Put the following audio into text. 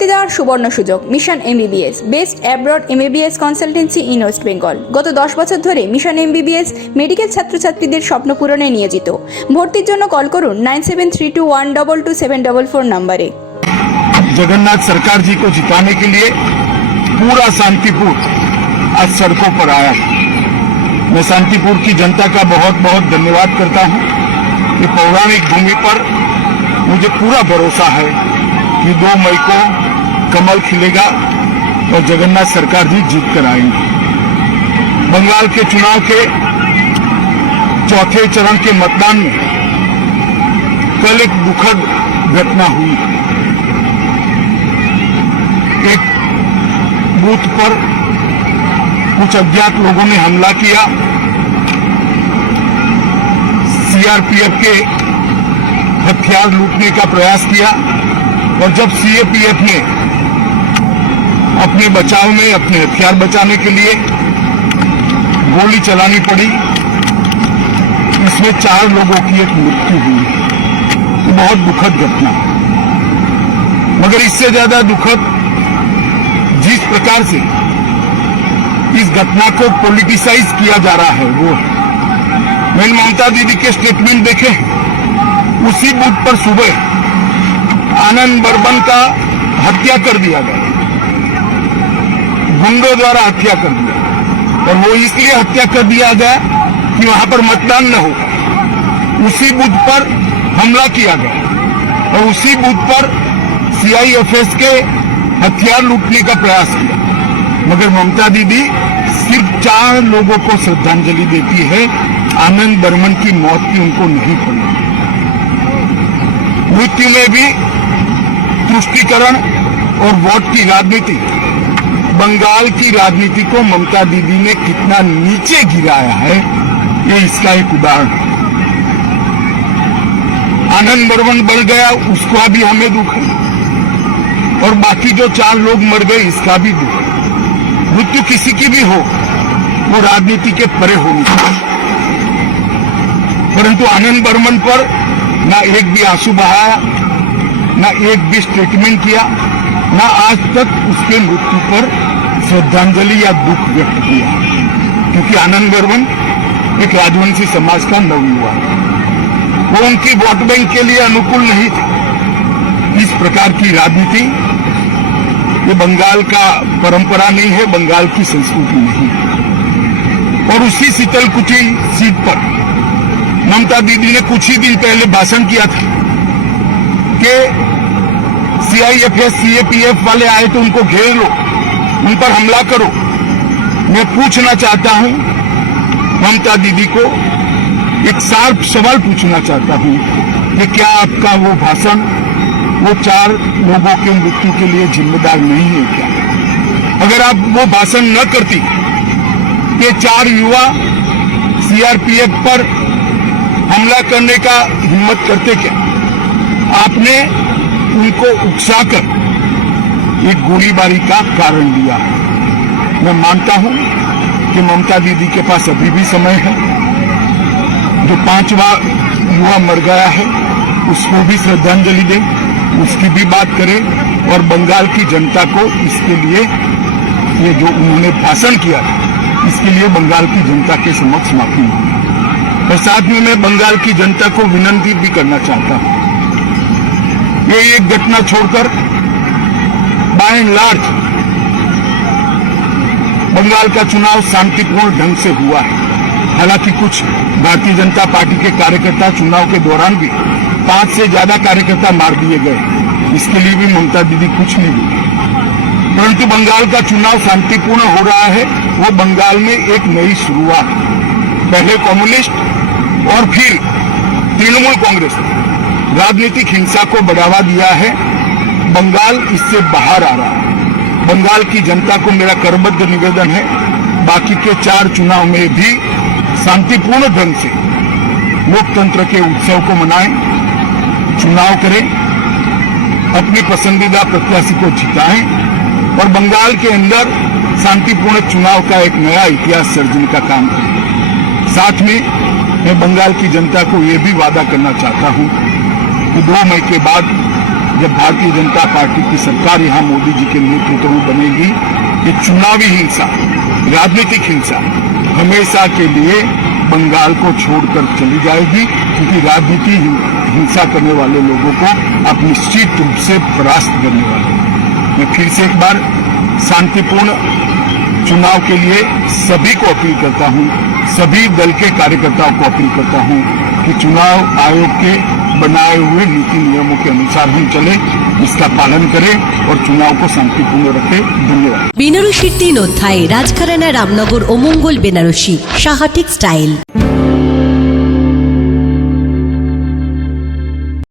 ভর্তি দেওয়ার সুবর্ণ সুযোগ। Mission MBBS, best abroad MBBS consultancy in West Bengal. গত 10 বছর ধরে মিশন এমবিবিএস মেডিকেল ছাত্রছাত্রীদের স্বপ্ন পূরণে নিয়োজিত। ভর্তির জন্য কল করুন 9732122744 नंबरे। जगन्नाथ सरकार जी को जिताने के लिए पूरा शांतिपुर आज सड़कों पर आया है। मैं शांतिपुर की जनता का बहुत बहुत धन्यवाद करता हूं कि पौराणिक भूमि पर मुझे पूरा भरोसा है कि 2 मई को कमल खिलेगा और जगन्नाथ सरकार जी जीत कर आएंगे। बंगाल के चुनाव के चौथे चरण के मतदान में कल एक दुखद घटना हुई। एक बूथ पर कुछ अज्ञात लोगों ने हमला किया। सीआरपीएफ के हथियार लूटने का प्रयास किया और जब सीआरपीएफ ने अपने बचाव में अपने हथियार बचाने के लिए गोली चलानी पड़ी, इसमें 4 लोगों की एक मृत्यु हुई। बहुत दुखद घटना। मगर इससे ज्यादा दुखद जिस प्रकार से इस घटना को पॉलिटिसाइज किया जा रहा है वो है। मैंने ममता दीदी के स्टेटमेंट देखे। उसी बूथ पर सुबह आनंद बर्मन का हत्या कर दिया गया, गुंडों द्वारा हत्या कर दिया, और वो इसलिए हत्या कर दिया गया कि वहां पर मतदान न हो। उसी बूथ पर हमला किया गया और उसी बूथ पर सीआईएफएस के हथियार लूटने का प्रयास किया। मगर ममता दीदी सिर्फ 4 लोगों को श्रद्धांजलि देती है। आनंद बर्मन की मौत की उनको नहीं पड़ी। मृत्यु में भी तुष्टीकरण और वोट की राजनीति, बंगाल की राजनीति को ममता दीदी ने कितना नीचे गिराया है, ये इसका एक उदाहरण है। आनंद बर्मन बढ़ गया, उसका भी हमें दुख है, और बाकी जो 4 लोग मर गए इसका भी दुख है। मृत्यु किसी की भी हो, वो राजनीति के परे होनी चाहिए। परंतु आनंद बर्मन पर ना एक भी आंसू बहाया, ना एक भी स्टेटमेंट किया, ना आज तक उसके मृत्यु पर श्रद्धांजलि या दुख व्यक्त किया। क्योंकि आनंद बर्मन एक राजवंशी समाज का नवयुवा है, वो उनकी वोट बैंक के लिए अनुकूल नहीं थे। इस प्रकार की राजनीति ये बंगाल का परंपरा नहीं है, बंगाल की संस्कृति नहीं है। और उसी शीतलकुची सीट पर ममता दीदी ने कुछ ही दिन पहले भाषण किया था कि सीआईएफएस सीएपीएफ वाले आए तो उनको घेर लो, उन पर हमला करो। मैं पूछना चाहता हूं ममता दीदी को, एक शार्प सवाल पूछना चाहता हूं कि क्या आपका वो भाषण वो 4 लोगों के मृत्यु के लिए जिम्मेदार नहीं है क्या? अगर आप वो भाषण न करती, ये 4 युवा सीआरपीएफ पर हमला करने का हिम्मत करते क्या? आपने उनको उकसाकर एक गोलीबारी का कारण दिया। मैं मानता हूं कि ममता दीदी के पास अभी भी समय है। जो 5वां युवा मर गया है उसको भी श्रद्धांजलि दें, उसकी भी बात करें, और बंगाल की जनता को इसके लिए, ये जो उन्होंने भाषण किया इसके लिए बंगाल की जनता के समक्ष माफी मांगी। और साथ में मैं बंगाल की जनता को विनती भी करना चाहता हूं, ये एक घटना छोड़कर बाय एंड लार्ज बंगाल का चुनाव शांतिपूर्ण ढंग से हुआ है। हालांकि कुछ भारतीय जनता पार्टी के कार्यकर्ता चुनाव के दौरान भी 5 से ज्यादा कार्यकर्ता मार दिए गए, इसके लिए भी ममता दीदी कुछ नहीं बोली। परंतु बंगाल का चुनाव शांतिपूर्ण हो रहा है, वो बंगाल में एक नई शुरुआत। पहले कम्युनिस्ट और फिर तृणमूल कांग्रेस राजनीतिक हिंसा को बढ़ावा दिया है। बंगाल इससे बाहर आ रहा है। बंगाल की जनता को मेरा करबद्ध निवेदन है, बाकी के 4 चुनाव में भी शांतिपूर्ण ढंग से लोकतंत्र के उत्सव को मनाएं, चुनाव करें, अपनी पसंदीदा प्रत्याशी को जिताएं और बंगाल के अंदर शांतिपूर्ण चुनाव का एक नया इतिहास सर्जने का काम करें। साथ में मैं बंगाल की जनता को ये भी वादा करना चाहता हूं कि 2 मई के बाद जब भारतीय जनता पार्टी की सरकार यहाँ मोदी जी के नेतृत्व में बनेगी, ये चुनावी हिंसा, राजनीतिक हिंसा हमेशा के लिए बंगाल को छोड़कर चली जाएगी, क्योंकि राजनीति हिंसा करने वाले लोगों को आप निश्चित रूप से परास्त करने वाले हैं। मैं फिर से एक बार शांतिपूर्ण चुनाव के लिए सभी को अपील करता हूं, सभी दल के कार्यकर्ताओं को अपील करता हूं कि चुनाव आयोग के बनाए हुए नीति नियमों के अनुसार हम चले, इसका पालन करें और चुनाव को शांतिपूर्ण रखें। धन्यवाद। বেনারসির 3 অধ্যায়, রাজঘরানা, রামনগর ও মঙ্গল বেনারসি, সাহা টেক্সটাইল।